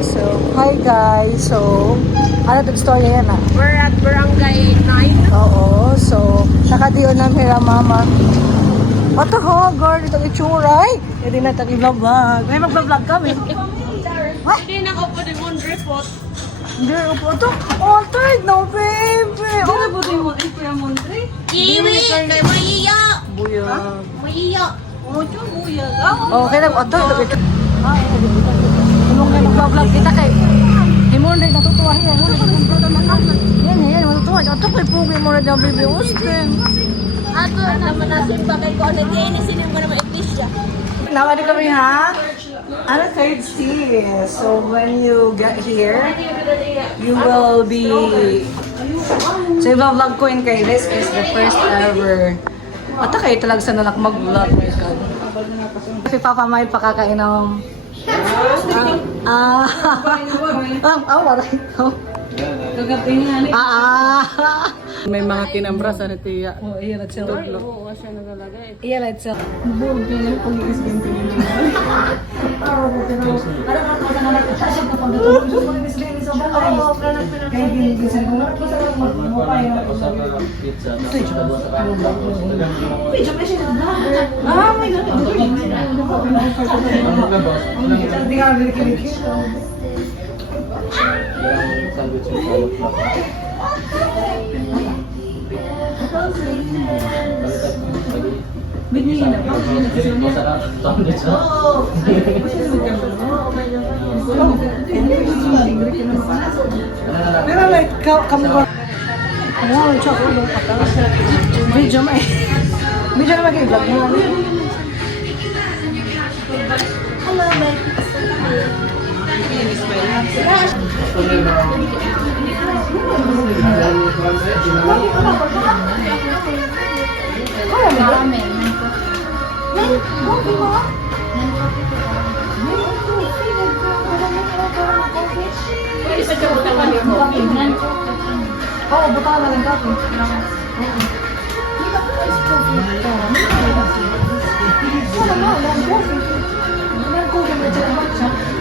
So, hi guys. So, ano itong storya yan ah? We're at Barangay 9. Oo. So, nakadiyon na hira mama. Ato ho, girl. Itong itsura. Ay, hindi na itong i-vlog. May mag-vlog kami. Hindi na ako po din mo report. Hindi, upo ito. Oh, third, no, baby. Hindi na po din mo Kuya Montre. Iwi! Kay Maiya! Buyag. Maiya! Mucho buya. Oh, kaya ito, ito. Ay, tulong kayo mag-vlog kita kay. Himon rin natutuwa yan. Yan, matutuwa. Ito kay Pugi mo rin yung baby Austin. Ato naman nasin pa kay ko na din sinin ko na ma-iglesia. Nawali kami ha? Ano third C? So when you get here, you will be... So yung vlog ko in kay, this is the first ever. Ata kayo talaga sa nanak mag-vlog, my God. Si Papa May pakakain ng... wala ito. May mga tinambra sa natiya. Oh, iya, let's sell. Oo, siya nagalagay. Iya, let's sell. Burger, pag-iisgan ko yun. Ah, my God. Binigyan na ba? Pero like, kamu ko. Wow, tsaka ulo pa. Video may. Video na mag-i-vlog mo. Hello, Oo, buta na lang kape. Wala na, wala ang coffee. Wala ang coffee, medyo ang baksa.